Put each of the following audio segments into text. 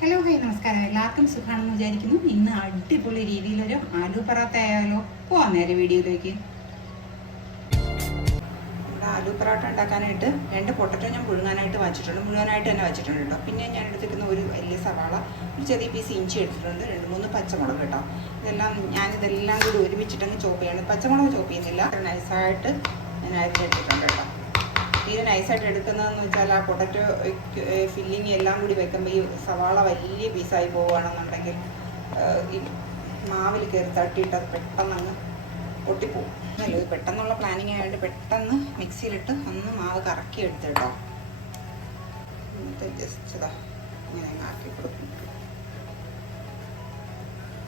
Hello നമസ്കാരം. എല്ലാവർക്കും സുഖമാണെന്ന് വിചാരിക്കുന്നു. ഇന്ന് അടിപൊളി രീതിയിലൊരു ആലു പറാത്ത ആയാലോ? പോവാം നേരെ വീഡിയോയിലേക്ക്. ആലു പറാട്ട ഉണ്ടാക്കാനായിട്ട് 2 പൊട്ടറ്റോ ഞാൻ മുഴുവനായിട്ട് തന്നെ വച്ചിട്ടുണ്ട് കേട്ടോ. പിന്നെ ഞാൻ എടുത്തിരിക്കുന്ന ഒരു വലിയ സവാള, ഒരു ചെറിയ പീസ് ഇഞ്ചി എടുത്തിട്ടുണ്ട്, 2-3 പച്ചമുളക് കേട്ടോ. ഞാനിതെല്ലാം കൂടി ഒരുമിച്ചിട്ടങ്ങ് ചോപ്പ് ചെയ്യണം. പച്ചമുളക് ചോപ്പ് ചെയ്യുന്നില്ല, നൈസായിട്ട് ഞാൻ അരിഞ്ഞെടുത്തിട്ടുണ്ട് കേട്ടോ. തീരെ നൈസായിട്ട് എടുക്കുന്നതെന്ന് വെച്ചാൽ ആ പൊട്ടറ്റോ ഫില്ലിങ് എല്ലാം കൂടി വെക്കുമ്പോൾ ഈ സവാള വലിയ പീസായി പോവുകയാണെന്നുണ്ടെങ്കിൽ ഈ മാവിൽ കയറി തട്ടിയിട്ട് പെട്ടെന്ന് അങ്ങ് പൊട്ടിപ്പോവും. അല്ലോ പെട്ടെന്നുള്ള പ്ലാനിങ് ആയതുകൊണ്ട് പെട്ടെന്ന് മിക്സിയിലിട്ട് ഒന്ന് മാവ് കറക്കി എടുത്തിട്ടോ. എന്നിട്ട് ജസ്റ്റ് ഇതാ ഇങ്ങനെ ആക്കി കൊടുക്കും.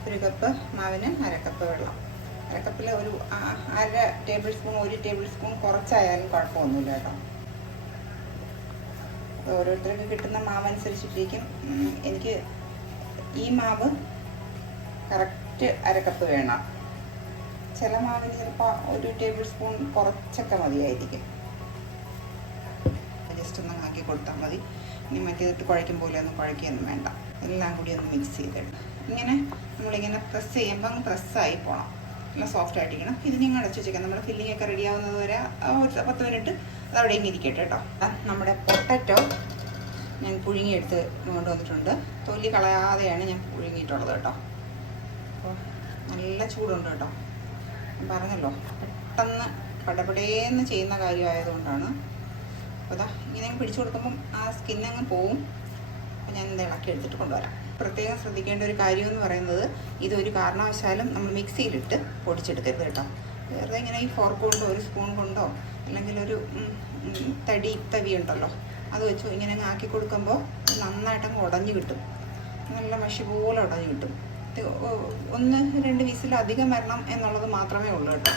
1 കപ്പ് മാവിന് 1/2 കപ്പ് വെള്ളം. 1/2 കപ്പിൽ ഒരു 1/2 ടേബിൾ സ്പൂൺ, 1 ടേബിൾ സ്പൂൺ കുറച്ചായാലും കുഴപ്പമൊന്നുമില്ല കേട്ടോ. ഓരോരുത്തർക്ക് കിട്ടുന്ന മാവനുസരിച്ചിട്ടിരിക്കും. എനിക്ക് ഈ മാവ് കറക്റ്റ് 1/2 കപ്പ് വേണം. ചില മാവിന് ചിലപ്പോൾ 1 ടേബിൾ സ്പൂൺ കുറച്ചൊക്കെ മതിയായിരിക്കും. ജസ്റ്റ് ഒന്ന് ആക്കി കൊടുത്താൽ മതി. ഇനി മറ്റേതിട്ട് കുഴയ്ക്കും പോലെ ഒന്നും കുഴക്കുകയൊന്നും വേണ്ട. എല്ലാം കൂടി ഒന്ന് മിക്സ് ചെയ്തിട്ട് നമ്മളിങ്ങനെ പ്രസ് ചെയ്യുമ്പോൾ അങ്ങ് പ്രസ്സായി പോകണം. നല്ല സോഫ്റ്റ് ആയിട്ടിരിക്കണം. ഇത് ഞങ്ങൾ അടച്ചു വെച്ചേക്കാം. നമ്മുടെ ഫില്ലിംഗ് ഒക്കെ റെഡി ആവുന്നത് വരെ 10 മിനിറ്റ് അത് അവിടെ ഇങ്ങനെ ഇരിക്കട്ടെ കേട്ടോ. നമ്മുടെ പൊട്ടറ്റോ ഞാൻ പുഴുങ്ങിയെടുത്ത് കൊണ്ടുവന്നിട്ടുണ്ട്. തൊലി കളയാതെയാണ് ഞാൻ പുഴുങ്ങിയിട്ടുള്ളത് കേട്ടോ. അപ്പോൾ നല്ല ചൂടുണ്ട് കേട്ടോ. ഞാൻ പറഞ്ഞല്ലോ പെട്ടെന്ന് പടപടേന്ന് ചെയ്യുന്ന കാര്യമായതുകൊണ്ടാണ്. അപ്പോൾ ഇതാ ഇങ്ങനെ പിടിച്ചു കൊടുക്കുമ്പം ആ സ്കിന്നങ്ങ് പോവും. അപ്പോൾ ഞാൻ ഇത് ഇളക്കി എടുത്തിട്ട് കൊണ്ടുവരാം. പ്രത്യേകം ശ്രദ്ധിക്കേണ്ട ഒരു കാര്യം എന്ന് പറയുന്നത്, ഇതൊരു കാരണവശാലും നമ്മൾ മിക്സിയിലിട്ട് പൊടിച്ചെടുക്കരുത് കേട്ടോ. വെറുതെ ഇങ്ങനെ ഈ ഫോർക്ക് കൊണ്ടോ ഒരു സ്പൂൺ കൊണ്ടോ അല്ലെങ്കിൽ ഒരു തവി ഉണ്ടല്ലോ അത് വെച്ചു ഇങ്ങനെ ആക്കി കൊടുക്കുമ്പോൾ നന്നായിട്ടങ്ങ് ഉടഞ്ഞു കിട്ടും. നല്ല മഷി പോലെ ഉടഞ്ഞു കിട്ടും. 1-2 വിസിലധികം വരണം എന്നുള്ളത് മാത്രമേ ഉള്ളൂ കേട്ടോ.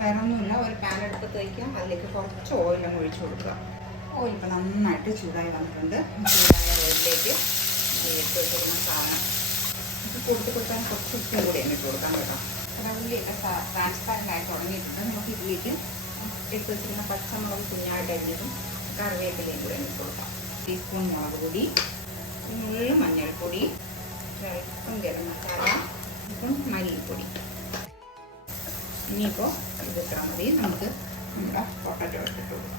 വേറൊന്നുമില്ല. ഒരു പാൻ എടുത്ത് വയ്ക്കുക, അതിലേക്ക് കുറച്ച് ഓയിലങ്ങ് ഒഴിച്ചു കൊടുക്കുക. ഓയിൽ ഇപ്പോൾ നന്നായിട്ട് ചൂടായി വന്നിട്ടുണ്ട്. ചൂടായ ഓയിലിലേക്ക് എടുത്ത് വെച്ചിരുന്ന സാധനം ഇത് കൊടുത്താൽ കുറച്ച് ഉപ്പും കൂടി ഇട്ട് കൊടുക്കാം കേട്ടോ. ഉള്ളിയൊക്കെ ട്രാൻസ്പാരൻ്റ് ആയി തുടങ്ങിയിട്ടുണ്ട്. നമുക്ക് ഇതിലേക്ക് എടുത്ത് വെച്ചിരുന്ന പച്ചമുളക് കുഞ്ഞായിട്ട് അരിഞ്ഞതും കറിവേപ്പിലയും കൂടെ ഇട്ട് കൊടുക്കാം. ടീസ്പൂൺ മുളക് പൊടി, ഉള്ളിൽ മഞ്ഞൾപ്പൊടി, അല്പം ഗരം മസാല, അല്പം മല്ലിപ്പൊടി. ഇനിയിപ്പോൾ ഇത് ഇട്ടാൽ മതി. നമുക്ക് നമ്മുടെ പൊട്ടറ്റോ ഇട്ടിട്ട് കൊടുക്കാം.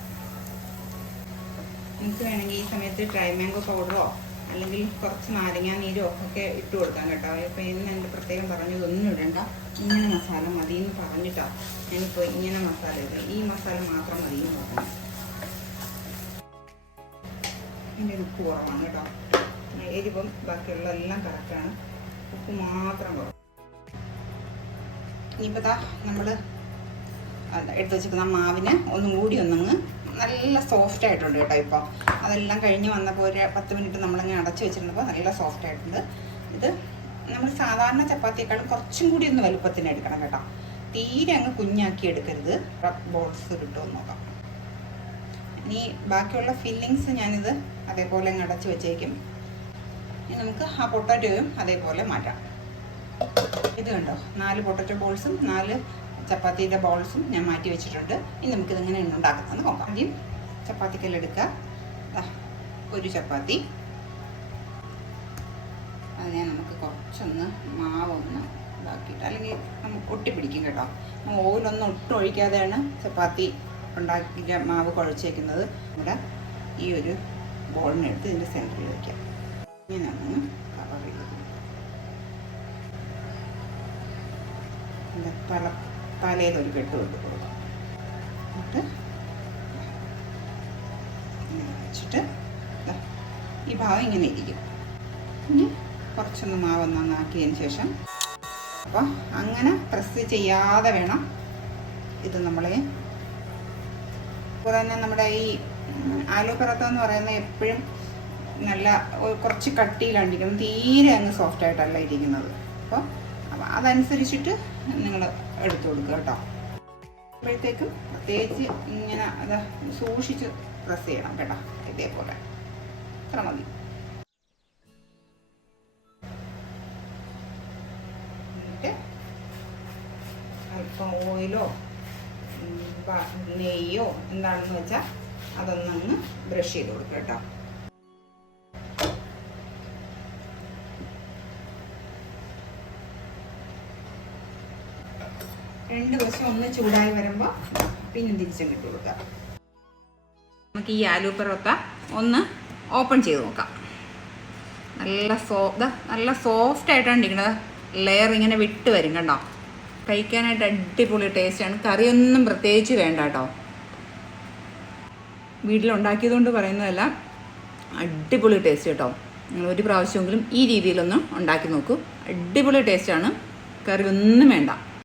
നിങ്ങൾക്ക് വേണമെങ്കിൽ ഈ സമയത്ത് ഡ്രൈ മാംഗോ പൗഡറോ അല്ലെങ്കിൽ കുറച്ച് നാരങ്ങാ നീരോ ഒക്കെ ഇട്ട് കൊടുക്കാം കേട്ടോ. ഇപ്പോൾ ഇന്ന് എൻ്റെ പ്രത്യേകം പറഞ്ഞതൊന്നും ഇടണ്ട, ഇങ്ങനെ മസാല മതി എന്ന് പറഞ്ഞിട്ടാണ് ഞാനിപ്പോൾ ഇങ്ങനെ മസാല ഇടും. ഈ മസാല മാത്രം മതി എന്ന് പറഞ്ഞു. ഇതിൻ്റെ ഉപ്പ് കുറവാണ് കേട്ടോ. എരിവും ബാക്കിയുള്ള എല്ലാം കറക്റ്റാണ്. ഉപ്പ് മാത്രം കുറവ്. ഇനിയിപ്പോൾ നമ്മൾ എടുത്ത് വെച്ചിരിക്കുന്ന മാവിന് ഒന്നും കൂടി ഒന്നങ്ങ് നല്ല സോഫ്റ്റ് ആയിട്ടുണ്ട് കേട്ടോ. ഇപ്പോൾ അതെല്ലാം കഴിഞ്ഞ് വന്നപ്പോൾ ഒരു 10 മിനിറ്റ് നമ്മളങ്ങനെ അടച്ചു വെച്ചിരുന്നപ്പോൾ നല്ല സോഫ്റ്റ് ആയിട്ടുണ്ട്. ഇത് നമ്മൾ സാധാരണ ചപ്പാത്തിയേക്കാളും കുറച്ചും കൂടി ഒന്ന് വലുപ്പത്തിന് എടുക്കണം കേട്ടോ. തീരെ അങ്ങ് കുഞ്ഞാക്കി എടുക്കരുത്. ബോൾസ് കിട്ടുമെന്ന് നോക്കാം. ഇനി ബാക്കിയുള്ള ഫില്ലിങ്സ് ഞാനിത് അതേപോലെ അങ്ങ് അടച്ചു വെച്ചേക്കും. ഇനി നമുക്ക് ആ പൊട്ടറ്റോയും അതേപോലെ മാറ്റാം. ഇത് കണ്ടോ, 4 പൊട്ടറ്റോ ബോൾസും 4 ചപ്പാത്തിയുടെ ബോൾസും ഞാൻ മാറ്റി വെച്ചിട്ടുണ്ട്. ഇനി നമുക്കിതെങ്ങനെ ഉണ്ടാക്കുന്നതെന്ന് നോക്കാം. ആദ്യം ചപ്പാത്തിക്കല്ലെടുക്കുക. ഒരു ചപ്പാത്തി അതിനെ നമുക്ക് കുറച്ചൊന്ന് മാവൊന്ന് ഇതാക്കിയിട്ട്, അല്ലെങ്കിൽ നമുക്ക് ഒട്ടിപ്പിടിക്കും കേട്ടോ. ഓയിലൊന്നും ഒട്ടും ഒഴിക്കാതെയാണ് ചപ്പാത്തി ഉണ്ടാക്കിയ മാവ് കുഴച്ചേക്കുന്നത്. ഇവിടെ ഈ ഒരു ബോളിനെടുത്ത് ഇതിൻ്റെ സെൻറ്ററിൽ വയ്ക്കാം. ഇങ്ങനെ ഒന്ന് കവർ ചെയ്ത് തലയിലൊരു കെട്ട് വിട്ട് കൊടുക്കാം. എന്നിട്ട് ഇങ്ങനെ വെച്ചിട്ട് ഈ ഭാഗം ഇങ്ങനെ ഇരിക്കും. ഇനി കുറച്ചൊന്ന് മാവൊന്ന് നന്നാക്കിയതിന് ശേഷം, അപ്പോൾ അങ്ങനെ പ്രസ് ചെയ്യാതെ വേണം ഇത് നമ്മളെ. അതുപോലെ തന്നെ നമ്മുടെ ഈ ആലു പറാത്ത എന്ന് പറയുന്നത് എപ്പോഴും നല്ല കുറച്ച് കട്ടിയിലാണ്ടിരിക്കണം. തീരെ അങ്ങ് സോഫ്റ്റ് ആയിട്ടല്ല ഇരിക്കുന്നത്. അപ്പോൾ അതനുസരിച്ചിട്ട് നിങ്ങൾ എടുത്തു കൊടുക്കുക കേട്ടോ. അപ്പോഴത്തേക്കും പ്രത്യേകിച്ച് ഇങ്ങനെ അത് സൂക്ഷിച്ച് പ്രസ് ചെയ്യണം കേട്ടോ. ഇതേപോലെ ഇത്ര മതി. എന്നിട്ട് അല്പം ഓയിലോ നെയ്യോ എന്താണെന്ന് വെച്ചാൽ അതൊന്നങ്ങ് ബ്രഷ് ചെയ്ത് കൊടുക്കുക കേട്ടോ. 2 വശം ഒന്ന് ചൂടായി വരുമ്പോൾ പിന്നെ തിരിച്ചങ്ങിട്ട് കൊടുക്കാം. നമുക്ക് ഈ ആലു പൊറോട്ട ഒന്ന് ഓപ്പൺ ചെയ്ത് നോക്കാം. നല്ല സോഫ്റ്റ് ആയിട്ടാണ് ഇരിക്കുന്നത്. ലെയർ ഇങ്ങനെ വിട്ട് വരും കണ്ടോ. കഴിക്കാനായിട്ട് അടിപൊളി ടേസ്റ്റാണ്. കറിയൊന്നും പ്രത്യേകിച്ച് വേണ്ട കേട്ടോ. വീട്ടിലുണ്ടാക്കിയതുകൊണ്ട് പറയുന്നതല്ല, അടിപൊളി ടേസ്റ്റ് കേട്ടോ. നിങ്ങൾ ഒരു പ്രാവശ്യമെങ്കിലും ഈ രീതിയിലൊന്ന് ഉണ്ടാക്കി നോക്കൂ. അടിപൊളി ടേസ്റ്റാണ്. കറി ഒന്നും വേണ്ട.